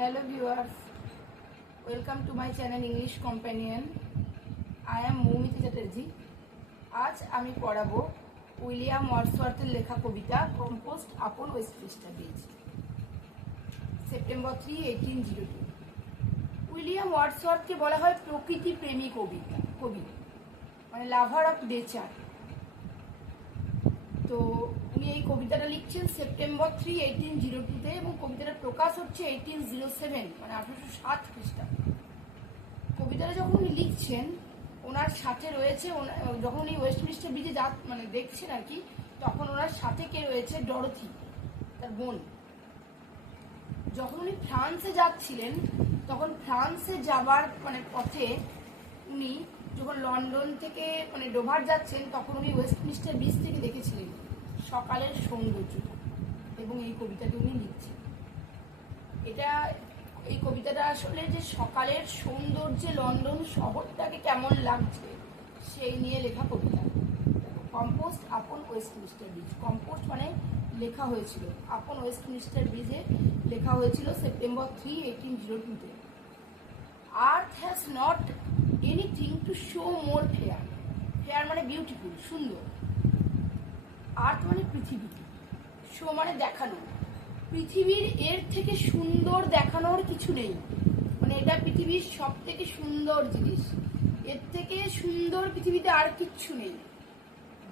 Hello viewers, welcome to my channel English Companion. I am Moumiti Chatterjee. আজ আমি পড়াবো William ওয়ার্ডসওয়ার্থের লেখা কবিতা composed upon Westminster Bridge, September 3, 1802। William ওয়ার্ডসওয়ার্থকে বলা হয় প্রকৃতি প্রেমী কবি, মানে লাভার অফ নেচার। তো উনি এই কবিতাটা লিখছেন সেপ্টেম্বর 3, 1802-তে, এবং কবিতাটা প্রকাশ হচ্ছে 1807, মানে 1807 খ্রিস্টাব্দ। কবিতাটা যখন উনি লিখছেন, ওনার সাথে রয়েছে, যখন উনি ওয়েস্টমিনস্টার ব্রিজে মানে দেখছেন আর কি, তখন ওনার সাথে কে রয়েছে? ডরোথি, তার বোন। যখন উনি ফ্রান্সে যাচ্ছিলেন, তখন ফ্রান্সে যাবার মানে পথে উনি যখন লন্ডন থেকে মানে ডোভার যাচ্ছেন, তখন উনি ওয়েস্টমিনস্টার ব্রিজ থেকে দেখেছিলেন সকালের সৌন্দর্যটা, এবং এই কবিতাটি উনি লিখছেন। এই কবিতাটা আসলে যে সকালের সৌন্দর্যে লন্ডন শহরটাকে কেমন লাগছে সেই নিয়ে লেখা কবিতা। Composed upon Westminster Bridge. Composed মানে লেখা হয়েছিল, আপন ওয়েস্টমিনস্টার ব্রিজে লেখা হয়েছিল সেপ্টেম্বর 3, 1802-তে। Earth has not anything to show more fair. Fair মানে বিউটিফুল, সুন্দর। আর্থ মানে পৃথিবী, শো মানে দেখানো। পৃথিবীর এর থেকে সুন্দর দেখানোর কিছু নেই, মানে এটা পৃথিবীর সব থেকে সুন্দর জিনিস, এর থেকে সুন্দর পৃথিবীতে আর কিচ্ছু নেই।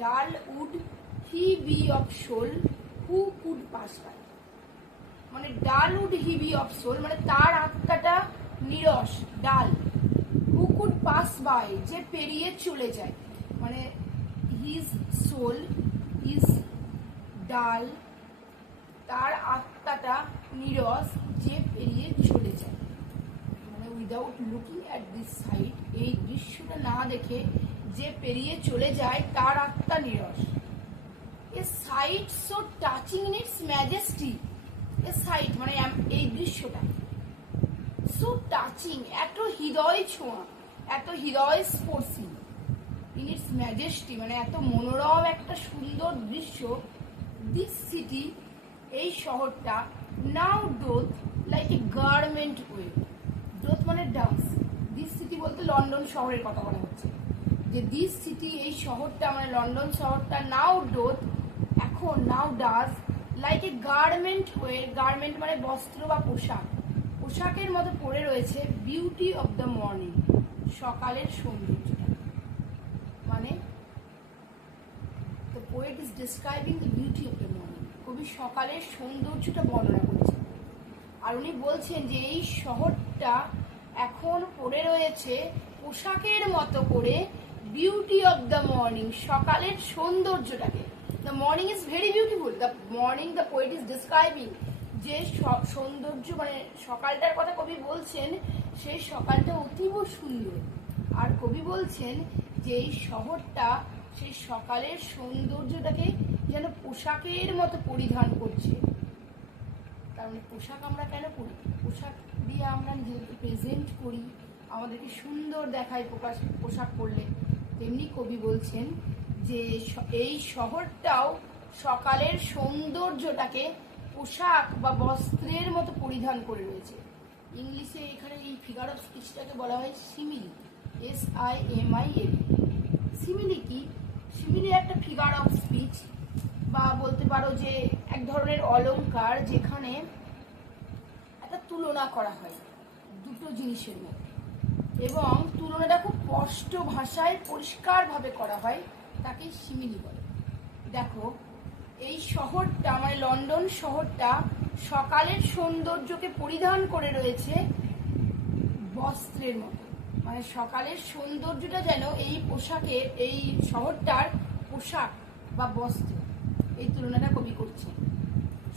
Dull would he be of soul who could pass by. মানে dull would he be of soul মানে তার আত্মাটা নিরস, ডাল। হু কুড পাস বাই যে পেরিয়ে চলে যায়, মানে হিজ সোল ইজ ডাল, তার আত্মাটা নিরস যে পেরিয়ে চলে যায়। মানে without looking at this sight, এই দৃশ্যটা না দেখে যে পেরিয়ে চলে যায় তার আত্মা নিরস। A sight so touching in its majesty. A sight মানে এই দৃশ্যটা, সো টাচিং এত হৃদয় ছোঁয়া, এত হৃদয় স্পর্শী। ইন ইটস ম্যাজেস্টি মানে এত মনোরম একটা সুন্দর দৃশ্য। দিস সিটি এই শহরটা, now ডোথ like a garment wave. ডোথ মানে ডান্স, দিস সিটি বলতে লন্ডন শহরের কথা বলা হচ্ছে, যে দিস সিটি এই শহরটা মানে লন্ডন শহরটা, নাও ডোথ এখন, now does like a garment wave. Garment মানে বস্ত্র বা পোশাক, পোশাকের মতো পড়ে রয়েছে বিউটি অফ দ্য মর্নিং, সকালের সৌন্দর্যটা। মানে the poet is describing the beauty of the morning. কবি সকালের সৌন্দর্যটা বর্ণনা করছেন, আর উনি বলছেন যে এই শহরটা এখন পড়ে রয়েছে পোশাকের মতো করে বিউটি অফ দ্য মর্নিং, সকালের সৌন্দর্যটাকে। The morning is very beautiful. The morning the poet is describing, যে সৌন্দর্য মানে সকালটার কথা কবি বলছেন, সেই সকালটা অতীব সুন্দর। আর কবি বলছেন যে এই শহরটা সেই সকালের সৌন্দর্যটাকে যেন পোশাকের মতো পরিধান করছে। কারণ পোশাক আমরা কেন পরি? পোশাক দিয়ে আমরা নিজেদেরকে প্রেজেন্ট করি, আমাদেরকে সুন্দর দেখায় পোশাক পরলে। তেমনি কবি বলছেন যে এই শহরটাও সকালের সৌন্দর্যটাকে পোশাক বা বস্ত্রের মতো পরিধান করে রয়েছে। ইংলিশে এখানে এই ফিগার অফ স্পিচটাকে বলা হয় সিমিলি, SIMIL। সিমিলি কি? সিমিলি একটা ফিগার অফ স্পিচ, বা বলতে পারো যে এক ধরনের অলংকার, যেখানে একটা তুলনা করা হয় দুটো জিনিসের মধ্যে, এবং তুলনাটা খুব স্পষ্ট ভাষায় পরিষ্কারভাবে করা হয়, তাকে সিমিলি বলে। দেখো এই শহরটা মানে লন্ডন শহরটা সকালের সৌন্দর্যকে পরিধান করে রয়েছে বস্ত্রের মতো, মানে সকালের সৌন্দর্যটা যেন এই পোশাকের, এই শহরটার পোশাক বা বস্ত্র, এই তুলনাটা কবি করছে।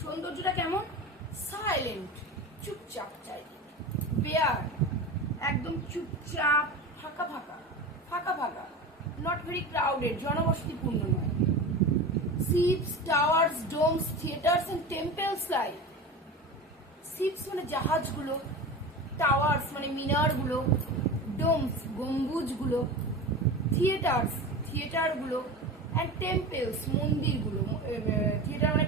সৌন্দর্যটা কেমন? সাইলেন্ট, চুপচাপ, চাইলে বেয়ার, একদম চুপচাপ, ফাঁকা ফাঁকা, ফাঁকা ফাঁকা, নট ভেরি ক্রাউডেড, জনবসতিপূর্ণ নয়। Ships, towers, domes, theatres and temples like. Ships মানে জাহাজগুলো, টাওয়ার্স মানে মিনারগুলো, ডোমস গম্বুজগুলো, থিয়েটার্স থিয়েটারগুলো, অ্যান্ড টেম্পলস মন্দিরগুলো। থিয়েটার মানে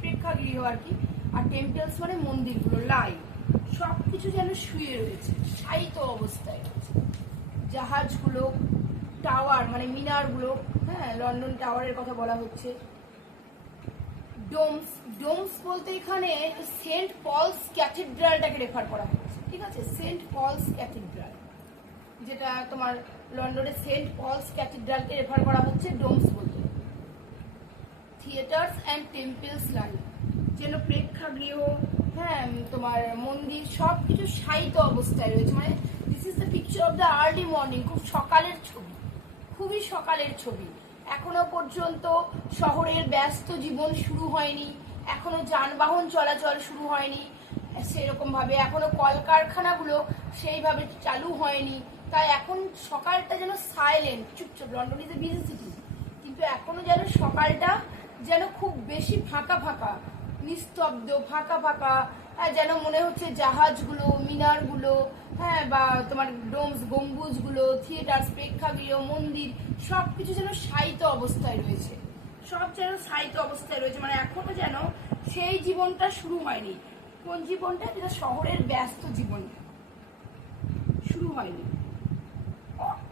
প্রেক্ষাগৃহ আর কি, আর টেম্পলস মানে মন্দিরগুলো। লাই সবকিছু যেন শুয়ে রয়েছে, শায়িত অবস্থায় রয়েছে। জাহাজগুলো, টাওয়ার মানে মিনারগুলো, হ্যাঁ লন্ডন টাওয়ারের কথা বলা হচ্ছে। ডোমস, ডোমস বলতে এখানে সেন্ট পলস ক্যাথিড্রালটাকে রেফার করা হচ্ছে, ঠিক আছে, সেন্ট পলস ক্যাথিড্রাল, যেটা তোমার লন্ডনের সেন্ট পলস ক্যাথিড্রালকে রেফার করা হচ্ছে ডোমস বলতে। থিয়েটার্স অ্যান্ড টেম্পলস লাইন, যেন প্রেক্ষাগৃহ, হ্যাঁ তোমার মন্দির সবকিছু শায়িত অবস্থায় রয়েছে। মানে this is the picture of the early morning, খুব সকালের ছবি, খুবই সকালের ছবি। এখনো পর্যন্ত শহরের ব্যস্ত জীবন শুরু হয়নি, এখনো যানবাহন চলাচল শুরু হয়নি সেরকম ভাবে, এখনো কলকারখানাগুলো সেইভাবে চালু হয়নি। তাই এখন সকালটা যেন সাইলেন্ট, চুপচাপ। London is a busy city, কিন্তু এখনো যেন সকালটা যেন খুব বেশি ফাঁকা ফাঁকা, নিস্তব্ধ, ফাঁকা ফাঁকা, হ্যাঁ যেন মনে হচ্ছে জাহাজগুলো, মিনারগুলো, হ্যাঁ বা তোমার ডোমস গম্বুজগুলো, থিয়েটার, প্রেক্ষাগৃহ, মন্দির সবকিছু যেন শায়িত অবস্থায় রয়েছে, সব যেন শায়িত অবস্থায় রয়েছে। মানে এখনো যেন সেই জীবনটা শুরু হয়নি। কোন জীবনটা? যেটা শহরের ব্যস্ত জীবন শুরু হয়নি।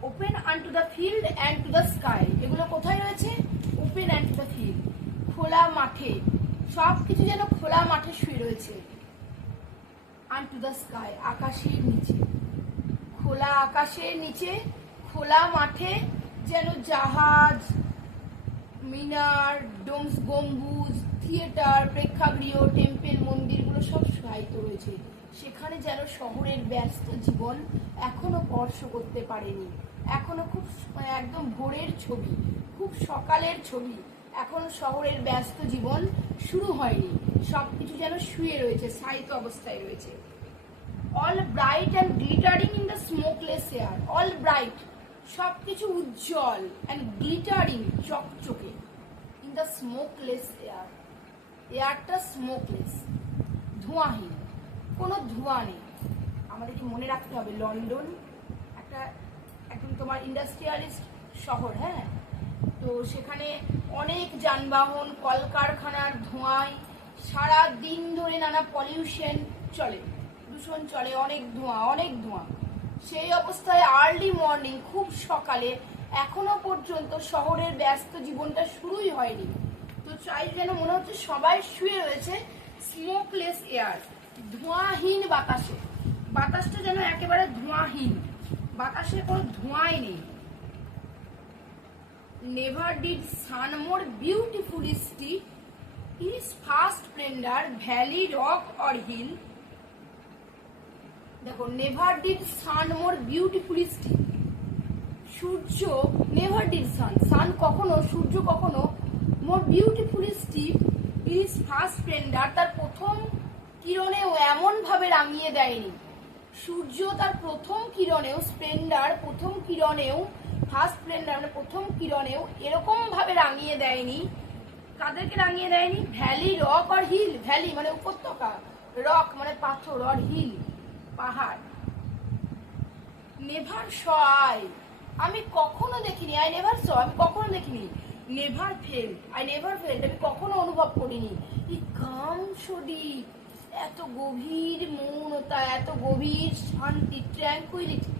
Open আনটু the field and to the sky, এগুলো কোথায় রয়েছে? Open and to the field, খোলা মাঠে, সবকিছু যেন খোলা মাঠে শুয়ে রয়েছে। আন টু দ্য স্কাই, আকাশের নিচে, খোলা আকাশের নিচে, খোলা মাঠে যেন জাহাজ, মিনার, ডোমস গম্বুজ, থিয়েটার, প্রেক্ষাগৃহ, টেম্পল, মন্দিরগুলো সব শায়িত রয়েছে। সেখানে যেন শহরের ব্যস্ত জীবন এখনো স্পর্শ করতে পারেনি। এখনো খুব একদম ভোরের ছবি, খুব সকালের ছবি, এখন শহরের ব্যস্ত জীবন শুরু হয়নি, সবকিছু যেন শুয়ে রয়েছে, শায়িত অবস্থায় রয়েছে। All bright and glittering in the smokeless air, all bright সবকিছু উজ্জ্বল, অ্যান্ড গ্লিটারিং চকচকে, ইন দ্য স্মোকলেস এয়ার, এয়ারটা স্মোকলেস, ধোঁয়াহীন, কোনো ধোঁয়া নেই। আমাদেরকে মনে রাখতে হবে লন্ডন একটা একদম তোমার ইন্ডাস্ট্রিয়ালিস্ট শহর, হ্যাঁ, তো সেখানে অনেক যানবাহন, কলকারখানার ধোঁয়ায় সারা দিন ধরে নানা পলিউশন চলে, দূষণ চলে, অনেক ধোঁয়া, অনেক ধোঁয়া। সেই অবস্থায় আর্লি মর্নিং, খুব সকালে, এখনো পর্যন্ত শহরের ব্যস্ত জীবনটা শুরুই হয়নি। তো চাই যেন মনে হচ্ছে সবাই শুয়ে রয়েছে স্মোকলেস এয়ার, ধোঁয়াহীন বাতাসে, বাতাসটা যেন একেবারে ধোঁয়াহীন, বাতাসে কোনো ধোঁয়াই নেই। Never did sun more beautifully steep his fast splendor, valley, rock or hill. দেখো, never did sun more beautifully steep, সূর্য, নেভার ডিড সান, সান কখনো, সূর্য কখনো, more beautifully steep is first splendour, তার প্রথম কিরণেও এমন ভাবে রাঙিয়ে দেয়নি। সূর্য তার প্রথম কিরণেও, স্প্লেন্ডার প্রথম কিরণেও, ফার্স্ট স্প্লেন্ডার মানে প্রথম কিরণেও এরকম ভাবে রাঙিয়ে দেয়নি। কাদেরকে রাঙিয়ে দেয়নি? ভ্যালি, রক আর হিল, ভ্যালি মানে উপত্যকা, রক মানে পাথর, আর হিল পাহাড়। নেভার স আই, আমি কখনো দেখিনি, আই নেভার স, আমি কখনো দেখিনি। Never fail, I never fail, আমি কখনো অনুভব করিনি। এই কাম সডি, এত গভীর মৌনতা, এত গভীর শান্তি, ট্র্যাঙ্কুইলিটি,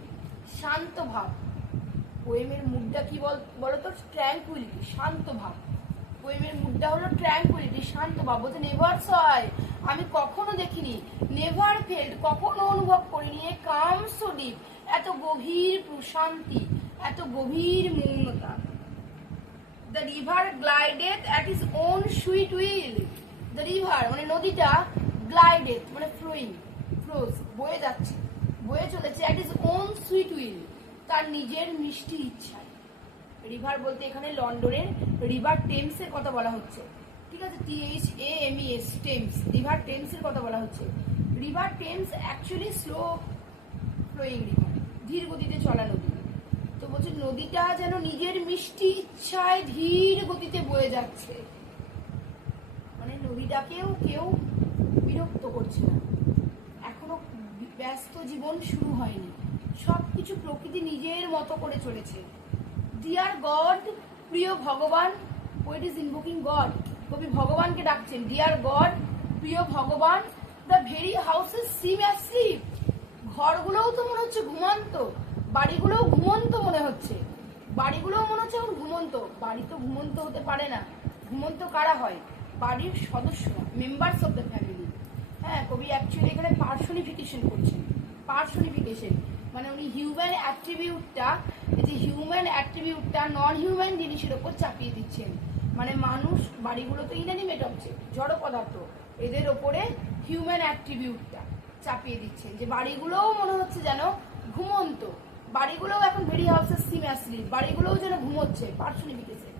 শান্ত ভাব। পোয়েমের মুডটা কি বলতো? ট্র্যাঙ্কুইলিটি, শান্ত ভাব। পোয়েমের মুডটা হলো ট্র্যাঙ্কুইলিটি, শান্ত ভাব। বলতে নেভার সয়, আমি কখনো দেখিনি, নেভার ফেল্ড, কখনো অনুভব করিনি, এ কাম সো ডিপ, এত গভীর প্রশান্তি, এত গভীর মৌনতা। The river glided at is on sweet will, the river মানে নদীটা, গ্লাইডেড মানে ফ্লোয়িং, ফ্লোজ বয়ে যাচ্ছে, বয়ে চলেছে, at is on sweet will, তার নিজের মিষ্টি ইচ্ছায়। রিভার বলতে এখানে লন্ডনের রিভার টেমসের কথা বলা হচ্ছে, ঠিক আছে, THAMES, টেমস, রিভার টেমসের কথা বলা হচ্ছে। River Thames actually slow flowing river, ধীর গতিতে চলা নদী। তো বলছে নদীটা যেন নিজের মিষ্টি ইচ্ছায় ধীর গতিতে বয়ে যাচ্ছে, মানে নদীটাকেও কেউ বিরক্ত করছে না, এখনো ব্যস্ত জীবন শুরু হয়নি, সবকিছু প্রকৃতি নিজের মতো করে চলেছে। ডিয়ার গড, প্রিয় ভগবান, পোয়েট ইজ ইনভোকিং গড, কবি ভগবানকে ডাকছেন। ডিয়ার গড, প্রিয় ভগবান, the very houses seem asleep. ঘরগুলোও তো মনে হচ্ছে ঘুমন্ত, বাড়িগুলোও ঘুমন্ত মনে হচ্ছে, বাড়িগুলোও মনে হচ্ছে এখন ঘুমন্ত। বাড়ি তো ঘুমন্ত হতে পারে না, ঘুমন্ত কারা হয়? বাড়ির সদস্যরা, মেম্বার্স অফ দ্য ফ্যামিলি। হ্যাঁ, কবি অ্যাকচুয়ালি এখানে পার্সনিফিকেশন করছেন। পার্সনিফিকেশন মানে উনি হিউম্যান অ্যাট্রিবিউটটা, এই যে হিউম্যান অ্যাট্রিবিউটটা নন হিউম্যান জিনিসের ওপর চাপিয়ে দিচ্ছেন। মানে মানুষ, বাড়িগুলো তো ইনঅ্যানিমেট অবজেক্ট, জড় পদার্থ, এদের ওপরে হিউম্যান অ্যাট্রিবিউটটা চাপিয়ে দিচ্ছেন, যে বাড়িগুলোও মনে হচ্ছে যেন ঘুমন্ত, বাড়িগুলোও এখন ভেরি হাউসেস সিম অ্যাসলিপ, বাড়িগুলোও যেন ঘুমোচ্ছে। Personification.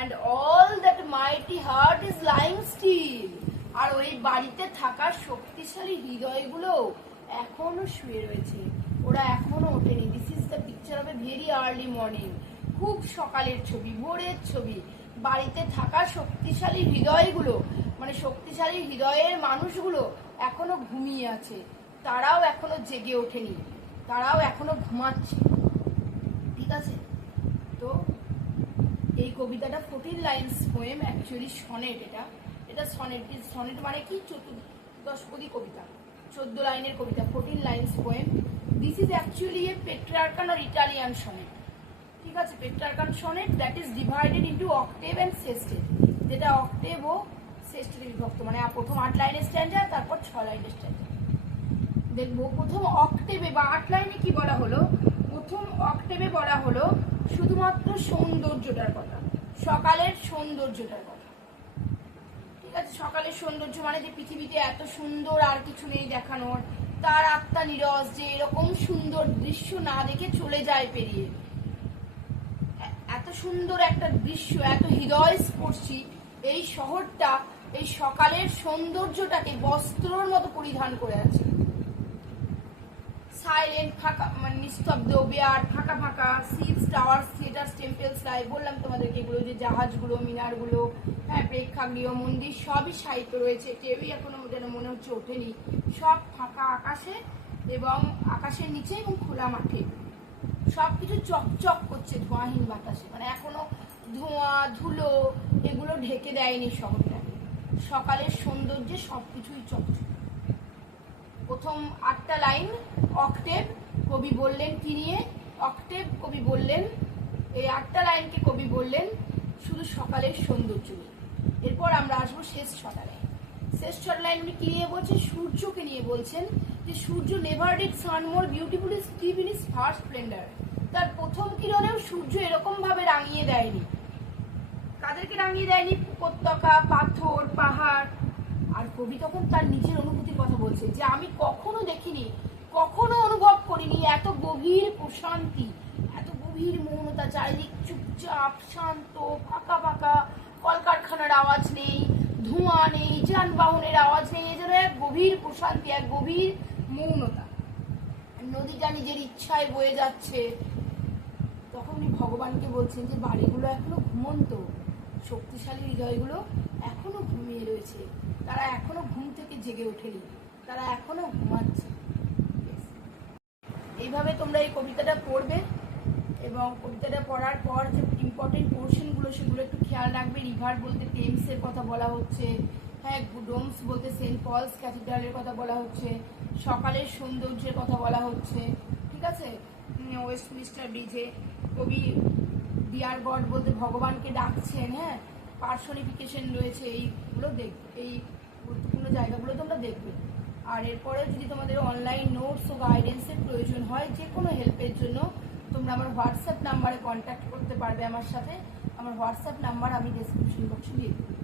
and all that mighty heart is lying still। আর ওই বাড়িতে থাকা শক্তিশালী হৃদয়গুলো এখনো শুয়ে রয়েছে, ওরা এখনো ওঠেনি। This is the picture of a very early morning. খুব সকালের ছবি, ভোরের ছবি। বাড়িতে থাকা শক্তিশালী হৃদয়গুলো, মানে শক্তিশালী হৃদয়ের মানুষগুলো এখনো ঘুমিয়ে আছে, তারাও এখনো জেগে ওঠেনি, তারাও এখনো ঘুমাচ্ছে। ঠিক আছে, তো এই কবিতাটা 14 লাইন্স পোয়েম, অ্যাকচুয়ালি সনেট। এটা সনেট। সনেট মানে কি? চতুর্দশপদী কবিতা, 14 লাইনের কবিতা, 14 lines poem. This is actually a Petrarchan আর ইটালিয়ান সনেট। ঠিক আছে, Petrarchan sonnet that is divided into octave and sestet, যেটা অক্টেভ ও সেস্টেটে বিভক্ত। মানে প্রথম 8 লাইনের স্ট্যান্ডা, তারপর 6 লাইনের স্ট্যান্ডা। দেখবো প্রথম অক্টেভে বা 8 লাইনে কি বলা হলো। প্রথম অক্টেভে বলা হলো শুধুমাত্র সৌন্দর্যটার কথা, সকালের সৌন্দর্যটার কথা। ঠিক আছে, সকালের সৌন্দর্য মানে যে পৃথিবীতে এত সুন্দর আর কিছু নেই দেখানোর, তার আত্মা নিরস, যে এরকম সুন্দর দৃশ্য না দেখে চলে যায় পেরিয়ে। এত সুন্দর একটা দৃশ্য, এত হৃদয় স্পর্শী এই শহরটা এই সকালের সৌন্দর্যটাকে বস্ত্রর মতো পরিধান করে আছে। সাইলেন্ট, ফাঁকা, মানে নিস্তব্ধ, বেয়ার, ফাঁকা ফাঁকা, সিটস, টাওয়ার্স, থিয়েটার্স, টেম্পলস, লাই, বললাম তোমাদেরকে এগুলো, যে জাহাজগুলো, মিনারগুলো, হ্যাঁ, প্রেক্ষাগৃহ, মন্দির, সবই সাহিত্য রয়েছে। কেউই এখনো যেন মনে হচ্ছে ওঠেনি। সব ফাঁকা আকাশে এবং আকাশের নিচে এবং খোলা মাঠে সবকিছু চকচক করছে ধোঁয়াহীন বাতাসে। মানে এখনো ধোঁয়া, ধুলো এগুলো ঢেকে দেয়নি শহরটাকে। সকালের সৌন্দর্যে সবকিছুই চকচক। প্রথম 8টা লাইন অক্টেভ, কবি বললেন কি নিয়ে? অক্টেভ কবি বললেন, এই 8টা লাইনকে কবি বললেন শুধু সকালের সৌন্দর্য নিয়ে। এরপর আমরা আসবো শেষ 6টা লাইন। শেষ 6টা লাইন উনি কি নিয়ে বলছেন? সূর্যকে নিয়ে বলছেন, যে সূর্য never did sun more beautifully steep in his first splendour. তার প্রথম কিরণেও সূর্য এরকম ভাবে রাঙিয়ে দেয়নি। কাদেরকে রাঙিয়ে দেয়নি? উপত্যকা, পাথর, পাহাড়। আর কবি তখন তার নিজের অনুভূতির কথা বলছে, যে আমি কখনো দেখিনি, কখনো অনুভব করিনি এত গভীর প্রশান্তি, এত গভীর মৌনতা, চারিদিক চুপচাপ, শান্ত, ফাঁকা ফাঁকা, কলকারখানার আওয়াজ নেই, ধোঁয়া নেই, যানবাহনের আওয়াজ নেই, এ যেন এক গভীর প্রশান্তি, এক গভীর মৌনতা। নদীটা নিজের ইচ্ছায় বয়ে যাচ্ছে। তখন উনি ভগবানকে বলছেন যে বাড়িগুলো এখনো ঘুমন্ত, শক্তিশালী হৃদয়গুলো এখনো ঘুমিয়ে রয়েছে, তারা এখনো ঘুম থেকে জেগে ওঠেনি, তারা এখনো ঘুমাচ্ছে। এইভাবে তোমরা এই কবিতাটা পড়বে এবং কবিতাটা পড়ার পর যে ইম্পর্টেন্ট পোর্শনগুলো সেগুলো একটু খেয়াল রাখবে। রিভার বলতে টেমসের কথা বলা হচ্ছে, হ্যাঁ, ডোমস বলতে সেন্ট পলস ক্যাথিড্রালের কথা বলা হচ্ছে, সকালের সৌন্দর্যের কথা বলা হচ্ছে। ঠিক আছে, ওয়েস্টমিনিস্টার ব্রিজে কবি ডিয়ার গড বলতে ভগবানকে ডাকছেন। হ্যাঁ, পার্সনিফিকেশন রয়েছে, এইগুলো দেখবে, এই গুরুত্বপূর্ণ জায়গাগুলো তোমরা দেখবে। আর এরপরে যদি তোমাদের অনলাইন নোটস ও গাইডেন্সের প্রয়োজন হয়, যে কোনো হেল্পের জন্য তোমরা আমার হোয়াটসঅ্যাপ নাম্বারে কন্ট্যাক্ট করতে পারবে আমার সাথে। আমার হোয়াটসঅ্যাপ নাম্বার আমি ডেসক্রিপশন বক্সে দিয়ে দেবো।